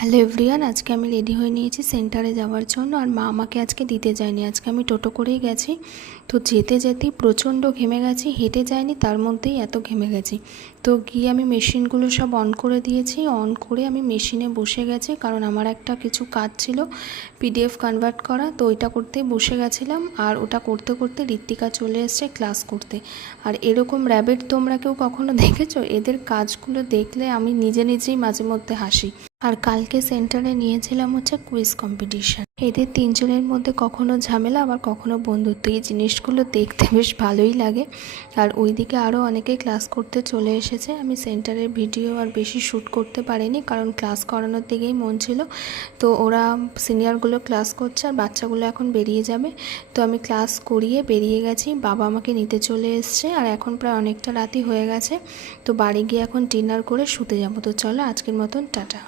Hello everyone, আজকে আমি ready হয়ে নিয়েছি সেন্টারে যাওয়ার জন্য। আর মা আমাকে আজকে দিতে যায়নি, আজকে আমি টোটো করেই গেছি। তো যেতে যেতেই প্রচণ্ড ঘেমে গেছি, হেঁটে যায়নি, তার মধ্যেই এত ঘেমে গেছি। তো গিয়ে আমি মেশিনগুলো সব অন করে দিয়েছি, অন করে আমি মেশিনে বসে গেছি, কারণ আমার একটা কিছু কাজ ছিল পিডিএফ কনভার্ট করা, তো ওইটা করতেই বসে গেছিলাম। আর ওটা করতে করতে ঋত্বিকা চলে এসছে ক্লাস করতে। আর এরকম র্যাবিট তোমরা কেউ কখনো দেখেছো? এদের কাজগুলো দেখলে আমি নিজে নিজেই মাঝে মধ্যে হাসি। আর কালকে সেন্টারে নিয়েছিলাম হচ্ছে কুইজ কম্পিটিশান। এদের তিনজনের মধ্যে কখনো ঝামেলা, আবার কখনো বন্ধুত্ব, এই জিনিসগুলো দেখতে বেশ ভালোই লাগে। আর ওইদিকে আরও অনেকেই ক্লাস করতে চলে এসেছে। আমি সেন্টারের ভিডিও আর বেশি শ্যুট করতে পারিনি, কারণ ক্লাস করানোর দিকেই মন ছিল। তো ওরা সিনিয়রগুলো ক্লাস করছে আর বাচ্চাগুলো এখন বেরিয়ে যাবে। তো আমি ক্লাস করিয়ে বেরিয়ে গেছি, বাবা আমাকে নিতে চলে এসছে। আর এখন প্রায় অনেকটা রাতই হয়ে গেছে, তো বাড়ি গিয়ে এখন ডিনার করে শুতে যাবো। তো চলো, আজকের মতন টাটা।